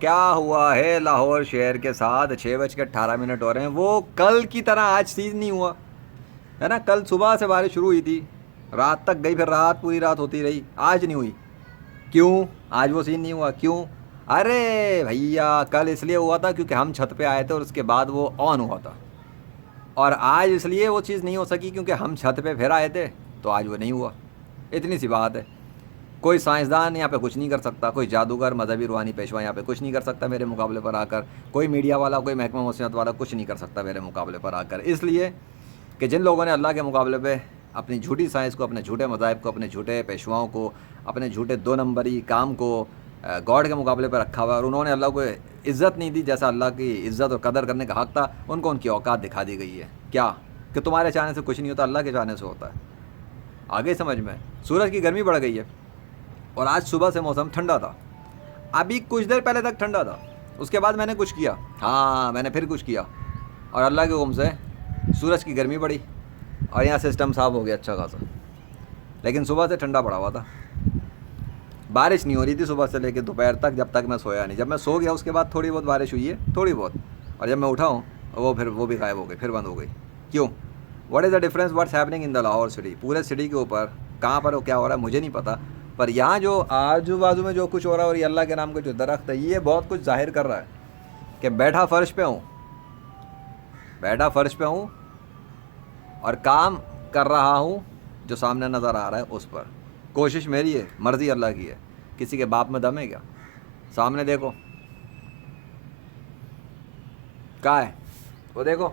کیا ہوا ہے لاہور شہر کے ساتھ؟ 6:18 ہو رہے ہیں. وہ کل کی طرح آج سیز نہیں ہوا ہے نا. کل صبح سے بارش شروع ہوئی تھی, رات تک گئی, پھر رات پوری رات ہوتی رہی, آج نہیں ہوئی. کیوں آج وہ سین نہیں ہوا؟ کیوں؟ ارے بھیا کل اس لیے ہوا تھا کیونکہ ہم چھت پہ آئے تھے اور اس کے بعد وہ آن ہوا تھا, اور آج اس لیے وہ چیز نہیں ہو سکی کیونکہ ہم چھت پہ پھر آئے تھے تو آج وہ نہیں ہوا. اتنی سی بات ہے. کوئی سائنسدان یہاں پہ کچھ نہیں کر سکتا, کوئی جادوگر مذہبی روحانی پیشوا یہاں پہ کچھ نہیں کر سکتا میرے مقابلے پر آ کر, کوئی میڈیا والا, کوئی محکمہ موسمیات والا کچھ نہیں کر سکتا میرے مقابلے پر آ کر. اس لیے کہ جن لوگوں نے اللہ کے مقابلے پہ اپنی جھوٹی سائنس کو, اپنے جھوٹے مذاہب کو, اپنے جھوٹے پیشواؤں کو, اپنے جھوٹے 2 نمبری کام کو گاڈ کے مقابلے پہ رکھا ہوا, اور انہوں نے اللہ کو عزت نہیں دی جیسا اللہ کی عزت اور قدر کرنے کا حق تھا, ان کو ان کی اوقات دکھا دی گئی ہے. کیا کہ تمہارے چاہنے سے کچھ نہیں ہوتا, اللہ کے چاہنے سے ہوتا ہے. آگے سمجھ میں. سورج کی گرمی بڑھ گئی ہے, اور آج صبح سے موسم ٹھنڈا تھا. ابھی کچھ دیر پہلے تک ٹھنڈا تھا, اس کے بعد میں نے کچھ کیا, ہاں میں نے پھر کچھ کیا, اور اللہ کے حکم سے سورج کی گرمی بڑھی, اور یہاں سسٹم صاف ہو گیا اچھا خاصا. لیکن صبح سے ٹھنڈا پڑا ہوا تھا, بارش نہیں ہو رہی تھی صبح سے لے کے دوپہر تک, جب تک میں سویا نہیں. جب میں سو گیا اس کے بعد تھوڑی بہت بارش ہوئی ہے, تھوڑی بہت, اور جب میں اٹھا ہوں وہ بھی غائب ہو گئی, پھر بند ہو گئی. کیوں؟ What is the difference what's happening in the Lahore city? پورے سٹی کے اوپر کہاں پر کیا ہو رہا ہے مجھے نہیں پتا, پر یہاں جو آجو بازو میں جو کچھ ہو رہا ہے, اور یہ اللہ کے نام کا جو درخت ہے, یہ بہت کچھ ظاہر کر رہا ہے کہ بیٹھا فرش پہ ہوں اور کام کر رہا ہوں جو سامنے نظر آ رہا ہے اس پر. کوشش میری ہے, مرضی اللہ کی ہے. کسی کے باپ میں دم ہے کیا؟ سامنے دیکھو کہاں ہے, وہ دیکھو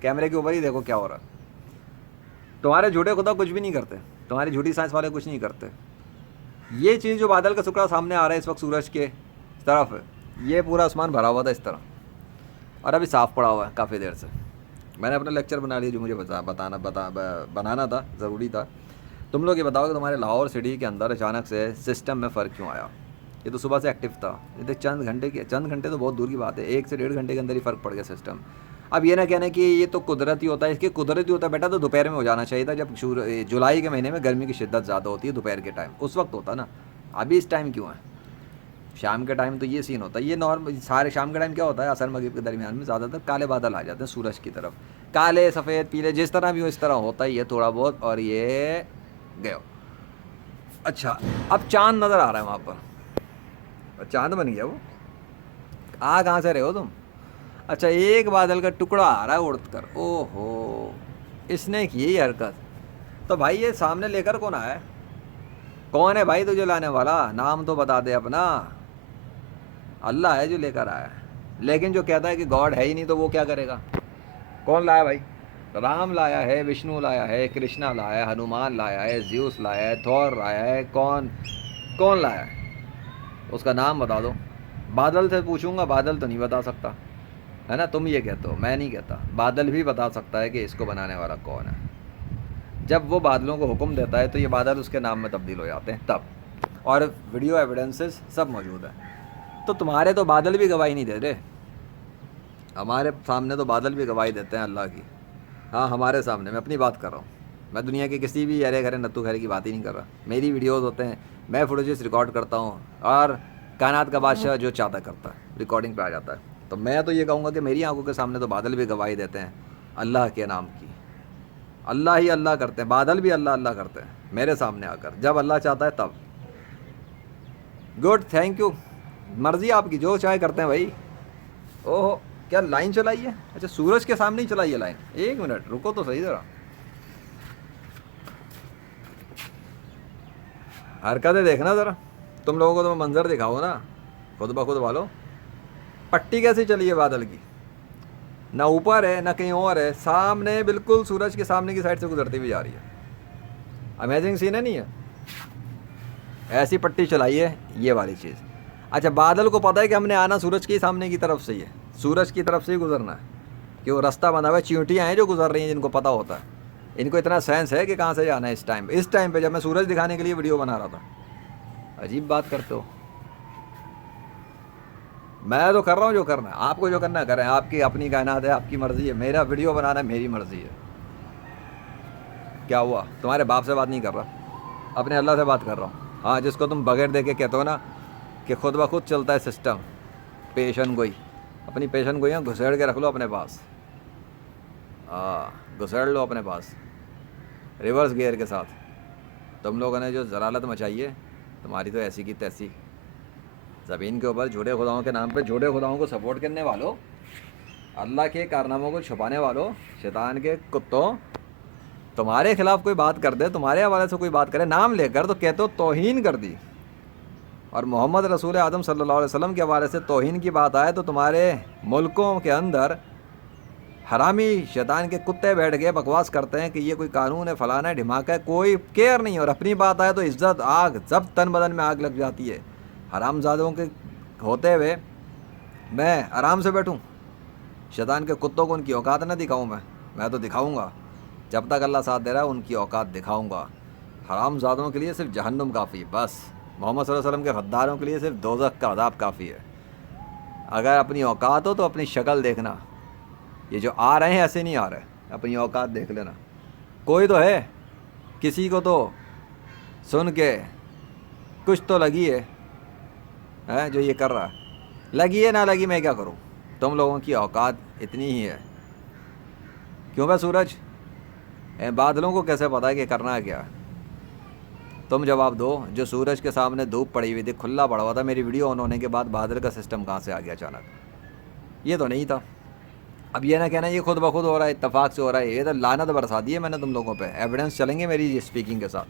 کیمرے کے اوپر ہی دیکھو کیا ہو رہا ہے. تمہارے جھوٹے خدا کچھ بھی نہیں کرتے, تمہاری جھوٹی سائنس والے کچھ نہیں کرتے. یہ چیز جو بادل کا ٹکڑا سامنے آ رہا ہے اس وقت سورج کے طرف, یہ پورا آسمان بھرا ہوا تھا اس طرح, اور ابھی صاف پڑا ہوا ہے کافی دیر سے. میں نے اپنا لیکچر بنا لیا جو مجھے بنانا تھا, ضروری تھا. تم لوگ یہ بتاؤ کہ تمہارے لاہور سٹی کے اندر اچانک سے سسٹم میں فرق کیوں آیا؟ یہ تو صبح سے ایکٹیو تھا, یہ تو چند گھنٹے تو بہت دور کی بات ہے, 1 سے 1.5 گھنٹے کے اندر ہی فرق پڑ گیا سسٹم. اب یہ نہ کہنا کہ یہ تو قدرتی ہوتا ہے, اس کے قدرتی ہوتا ہے بیٹا تو دوپہر میں ہو جانا چاہیے تھا, جب جولائی کے مہینے میں گرمی کی شدت زیادہ ہوتی ہے دوپہر کے ٹائم, اس وقت ہوتا نا. ابھی اس ٹائم کیوں ہے؟ شام کے ٹائم تو یہ سین ہوتا ہے, یہ نارمل سارے شام کے ٹائم کیا ہوتا ہے, عصر مغرب کے درمیان میں زیادہ تر کالے بادل آ جاتے ہیں سورج کی طرف, کالے سفید پیلے جس طرح بھی ہو اس طرح ہوتا ہے یہ تھوڑا بہت, اور یہ گئے. اچھا اب چاند نظر آ رہا ہے وہاں پر, چاند بن گیا وہ. کہاں سے رہے ہو تم؟ اچھا ایک بادل کا ٹکڑا آ رہا ہے اڑ کر, او ہو اس نے کی یہ حرکت. تو بھائی یہ سامنے لے کر کون آیا ہے؟ کون ہے بھائی تجھے لانے والا؟ نام تو بتا دے اپنا. اللہ ہے جو لے کر آیا ہے, لیکن جو کہتا ہے کہ گاڈ ہے ہی نہیں تو وہ کیا کرے گا؟ کون لایا بھائی؟ رام لایا ہے, وشنو لایا ہے, کرشنا لایا ہے, ہنومان لایا ہے, زیوس لایا ہے, تھور لایا ہے, کون لایا ہے؟ اس کا نام بتا دو. بادل سے پوچھوں گا, بادل تو نہیں بتا سکتا ہے نا, تم یہ کہتے ہو, میں نہیں کہتا. بادل بھی بتا سکتا ہے کہ اس کو بنانے والا کون ہے. جب وہ بادلوں کو حکم دیتا ہے تو یہ بادل اس کے نام میں تبدیل ہو جاتے ہیں تب, اور ویڈیو ایویڈنسز سب موجود ہیں. تو تمہارے تو بادل بھی گواہی نہیں دے رہے, ہمارے سامنے تو بادل بھی گواہی دیتے ہیں اللہ کی. ہاں ہمارے سامنے, میں اپنی بات کر رہا ہوں, میں دنیا کے کسی بھی ارے گھرے نتو گھرے کی بات ہی نہیں کر رہا. میری ویڈیوز ہوتے ہیں, میں فوٹیجز ریکارڈ کرتا ہوں, اور کائنات کا بادشاہ جو چاہتا کرتا ہے ریکارڈنگ پہ آ جاتا ہے. تو میں تو یہ کہوں گا کہ میری آنکھوں کے سامنے تو بادل بھی گواہی دیتے ہیں اللہ کے نام کی. اللہ ہی اللہ کرتے ہیں, بادل بھی اللہ اللہ کرتے ہیں میرے سامنے آ کر, جب اللہ چاہتا ہے تب. گڈ, تھینک یو, مرضی آپ کی, جو چاہے کرتے ہیں بھائی. اوہ کیا لائن چلائی ہے؟ اچھا سورج کے سامنے ہی چلائی ہے لائن, 1 منٹ رکو تو صحیح ذرا. حرکتیں دیکھنا ذرا, تم لوگوں کو تو میں منظر دکھاؤں نا خود بخود والو. پٹی کیسی چلی ہے بادل کی؟ نہ اوپر ہے نہ کہیں اور ہے, سامنے بالکل سورج کے سامنے کی سائڈ سے گزرتی ہوئی جا رہی ہے. امیزنگ سین ہے نہیں ہے؟ ایسی پٹی چلائی ہے یہ والی چیز. اچھا بادل کو پتہ ہے کہ ہم نے آنا سورج کے سامنے کی طرف سے ہی ہے, سورج کی طرف سے ہی گزرنا ہے, کہ وہ رستہ بنا ہوا ہے. چیونٹیاں ہیں جو گزر رہی ہیں جن کو پتہ ہوتا ہے, ان کو اتنا سینس ہے کہ کہاں سے جانا ہے اس ٹائم پہ جب میں سورج دکھانے کے لیے ویڈیو بنا رہا تھا. عجیب بات کرتے ہو. میں تو کر رہا ہوں جو کرنا ہے, آپ کو جو کرنا ہے کریں, آپ کی اپنی کائنات ہے, آپ کی مرضی ہے. میرا ویڈیو بنانا میری مرضی ہے. کیا ہوا؟ تمہارے باپ سے بات نہیں کر رہا, اپنے اللہ سے بات کر رہا ہوں. ہاں جس کو تم بغیر دیکھے کہتے ہو نا کہ خود بخود چلتا ہے سسٹم, پیشن گوئی، اپنی پیشن گوئیاں گھسیڑ کے رکھ لو اپنے پاس، گھسیڑ لو اپنے پاس ریورس گیئر کے ساتھ۔ تم لوگوں نے جو ضلالت مچائی ہے تمہاری تو ایسی کی تیسی، زمین کے اوپر جھوٹے خداؤں کے نام پہ جھوٹے خداؤں کو سپورٹ کرنے والوں، اللہ کے کارناموں کو چھپانے والوں، شیطان کے کتوں، تمہارے خلاف کوئی بات کر دے، تمہارے حوالے سے کوئی بات کرے نام لے کر، تو کہتے ہو توہین کر دی، اور محمد رسول اعظم صلی اللہ علیہ وسلم کے حوالے سے توہین کی بات آئے تو تمہارے ملکوں کے اندر حرامی شیطان کے کتے بیٹھ کے بکواس کرتے ہیں کہ یہ کوئی قانون ہے، فلانا ہے، ڈھماکہ ہے، کوئی کیئر نہیں، اور اپنی بات آئے تو عزت آگ ضبط تن بدن میں آگ لگ جاتی ہے۔ حرام زادوں کے ہوتے ہوئے میں آرام سے بیٹھوں، شیطان کے کتوں کو ان کی اوقات نہ دکھاؤں؟ میں تو دکھاؤں گا، جب تک اللہ ساتھ دے رہا ہے ان کی اوقات دکھاؤں گا۔ حرام زادوں کے لیے صرف جہنم کافی ہے، بس محمد صلی اللہ علیہ وسلم کے غداروں کے لیے صرف دوزخ کا عذاب کافی ہے۔ اگر اپنی اوقات ہو تو اپنی شکل دیکھنا، یہ جو آ رہے ہیں ایسے نہیں آ رہے، اپنی اوقات دیکھ لینا۔ کوئی تو ہے، کسی کو تو سن کے کچھ تو لگی ہے جو یہ کر رہا ہے، لگی ہے نہ لگی میں کیا کروں، تم لوگوں کی اوقات اتنی ہی ہے۔ کیوں بھائی سورج، بادلوں کو کیسے پتا ہے کہ کرنا ہے کیا؟ تم جواب دو۔ جو سورج کے سامنے دھوپ پڑی ہوئی تھی، کھلا پڑا ہوا تھا، میری ویڈیو آن ہونے کے بعد بادل کا سسٹم کہاں سے آ گیا اچانک؟ یہ تو نہیں تھا۔ اب یہ نہ کہنا یہ خود بخود ہو رہا ہے، اتفاق سے ہو رہا ہے، یہ تو لعنت برسا دی ہے میں نے تم لوگوں پہ، ایویڈنس چلیں گے میری اسپیکنگ کے ساتھ،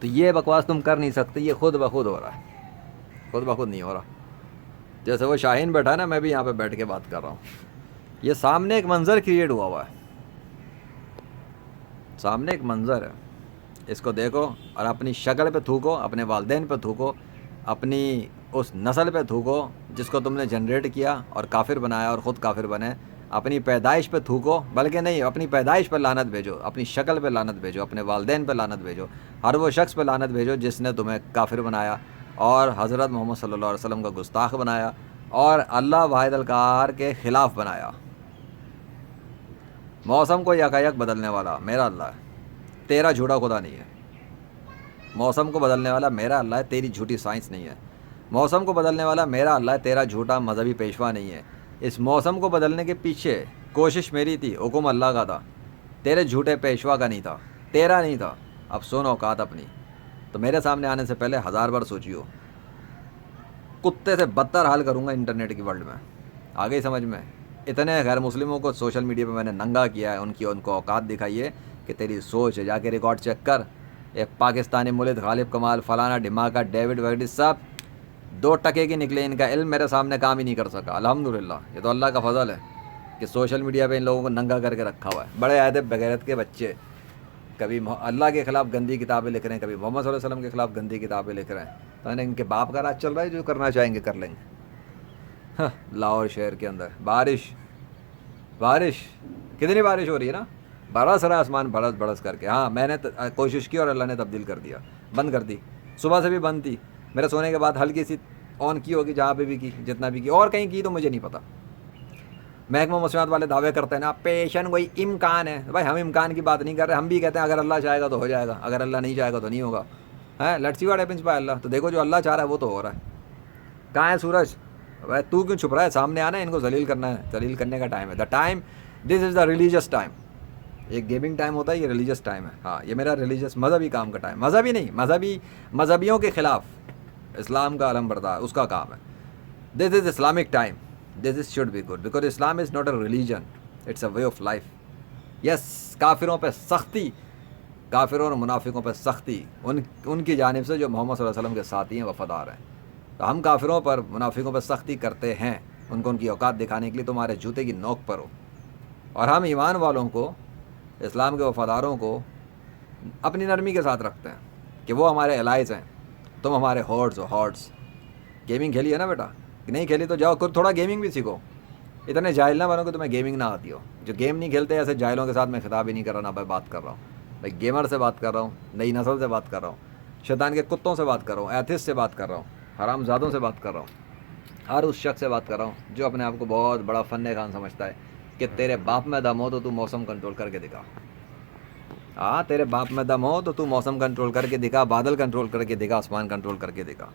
تو یہ بکواس تم کر نہیں سکتے، یہ خود بخود ہو رہا ہے، خود بخود نہیں ہو رہا۔ جیسے وہ شاہین بیٹھا ہے نا، میں بھی یہاں پہ بیٹھ کے بات کر رہا ہوں، یہ سامنے ایک منظر کریٹ ہوا ہے، سامنے ایک منظر ہے، اس کو دیکھو اور اپنی شکل پہ تھوکو، اپنے والدین پہ تھوکو، اپنی اس نسل پہ تھوکو جس کو تم نے جنریٹ کیا اور کافر بنایا اور خود کافر بنے، اپنی پیدائش پہ تھوکو، بلکہ نہیں، اپنی پیدائش پہ لعنت بھیجو، اپنی شکل پہ لعنت بھیجو، اپنے والدین پہ لعنت بھیجو، ہر وہ شخص پہ لعنت بھیجو جس نے تمہیں کافر بنایا اور حضرت محمد صلی اللہ علیہ وسلم کا گستاخ بنایا اور اللہ واحد القہار کے خلاف بنایا۔ موسم کو یکایک بدلنے والا میرا اللہ ہے، تیرا جھوٹا خدا نہیں ہے۔ موسم کو بدلنے والا میرا اللہ ہے، تیری جھوٹی سائنس نہیں ہے۔ موسم کو بدلنے والا میرا اللہ ہے، تیرا جھوٹا مذہبی پیشوا نہیں ہے۔ اس موسم کو بدلنے کے پیچھے کوشش میری تھی، حکم اللہ کا تھا، تیرے جھوٹے پیشوا کا نہیں تھا، تیرا نہیں تھا۔ اب سن اوقات اپنی، تو میرے سامنے آنے سے پہلے 1000 بار سوچیو، کتے سے بدتر حال کروں گا انٹرنیٹ کی ورلڈ میں، آگے ہی سمجھ میں۔ اتنے غیر مسلموں کو سوشل میڈیا پہ میں نے ننگا کیا ہے، ان کو اوقات دکھائی ہے کہ تیری سوچ ہے، جا کے ریکارڈ چیک کر، ایک پاکستانی ملد غالب کمال فلانا ڈھماکہ ڈیوڈ ویڈی صاحب 2 ٹکے کی نکلے، ان کا علم میرے سامنے کام ہی نہیں کر سکا۔ الحمدللہ، یہ تو اللہ کا فضل ہے کہ سوشل میڈیا پہ ان لوگوں کو ننگا کر کے رکھا ہوا ہے، بڑے ادب بغیرت کے بچے، کبھی اللہ کے خلاف گندی کتابیں لکھ رہے ہیں، کبھی محمد صلی اللہ علیہ وسلم کے خلاف گندی کتابیں لکھ رہے ہیں، تو ان کے باپ کا راج چل رہا ہے، جو کرنا چاہیں گے کر لیں گے۔ لاہور شہر کے اندر بارش کتنی بارش ہو رہی ہے نا، برس رہا آسمان برس برس کر کے۔ ہاں میں نے کوشش کی اور اللہ نے تبدیل کر دیا، بند کر دی، صبح سے بھی بند تھی، میرے سونے کے بعد ہلکی سی آن کی ہوگی، جہاں پہ بھی کی، جتنا بھی کی، اور کہیں کی تو مجھے نہیں پتہ۔ محکمہ موسمیات والے دعوے کرتے ہیں نا پیشن کوئی امکان ہے، بھائی ہم امکان کی بات نہیں کر رہے، ہم بھی کہتے ہیں اگر اللہ چاہے گا تو ہو جائے گا، اگر اللہ نہیں چاہے گا تو نہیں ہوگا، ہے let's see what happens by Allah. تو دیکھو جو اللہ چاہ رہا ہے وہ تو ہو رہا ہے۔ کہاں ہے سورج؟ بھائی تو کیوں چھپ رہا ہے؟ سامنے آنا ہے، ان کو ذلیل کرنا ہے، ذلیل کرنے کا ٹائم ہے، the time, this is the religious time. ایک گیمنگ ٹائم ہوتا ہے، یہ ریلیجیس ٹائم ہے، ہاں یہ میرا ریلیجیس مذہبی کام کا ٹائم، مذہبی نہیں، مذہبیوں کے خلاف اسلام کا علم بردار اس کا کام ہے۔ This is Islamic time, this is should be good because Islam is not a religion, it's a way of life. Yes, کافروں پہ سختی، کافروں اور منافقوں پہ سختی ان کی جانب سے جو محمد صلی اللہ علیہ وسلم کے ساتھی ہیں، وفادار ہیں، تو ہم کافروں پر منافقوں پر سختی کرتے ہیں، ان کو ان کی اوقات دکھانے کے لیے تمہارے جوتے کی نوک پر ہو، اور ہم ایمان والوں کو، اسلام کے وفاداروں کو اپنی نرمی کے ساتھ رکھتے ہیں کہ وہ ہمارے الائز ہیں، تم ہمارے ہارٹس۔ گیمنگ کھیلی ہے نا بیٹا؟ نہیں کھیلی تو جاؤ تھوڑا گیمنگ بھی سیکھو، اتنے جاہل نہ بنو کہ تمہیں گیمنگ نہ آتی ہو۔ جو گیم نہیں کھیلتے ایسے جاہلوں کے ساتھ میں خطاب ہی نہیں کر رہا، نہ میں بات کر رہا ہوں، میں گیمر سے بات کر رہا ہوں، نئی نسل سے بات کر رہا ہوں، شیطان کے کتوں سے بات کر رہا ہوں، ایتھسٹ سے بات کر رہا ہوں، حرام زادوں سے بات کر رہا ہوں، ہر اس شخص سے بات کر رہا ہوں جو اپنے آپ کو بہت بڑا فن خان سمجھتا ہے کہ تیرے باپ میں دم ہو تو موسم کنٹرول کر کے دکھا۔ ہاں تیرے باپ میں دم ہو تو موسم کنٹرول کر کے دکھا، بادل کنٹرول کر کے دکھا، آسمان کنٹرول کر کے دکھا۔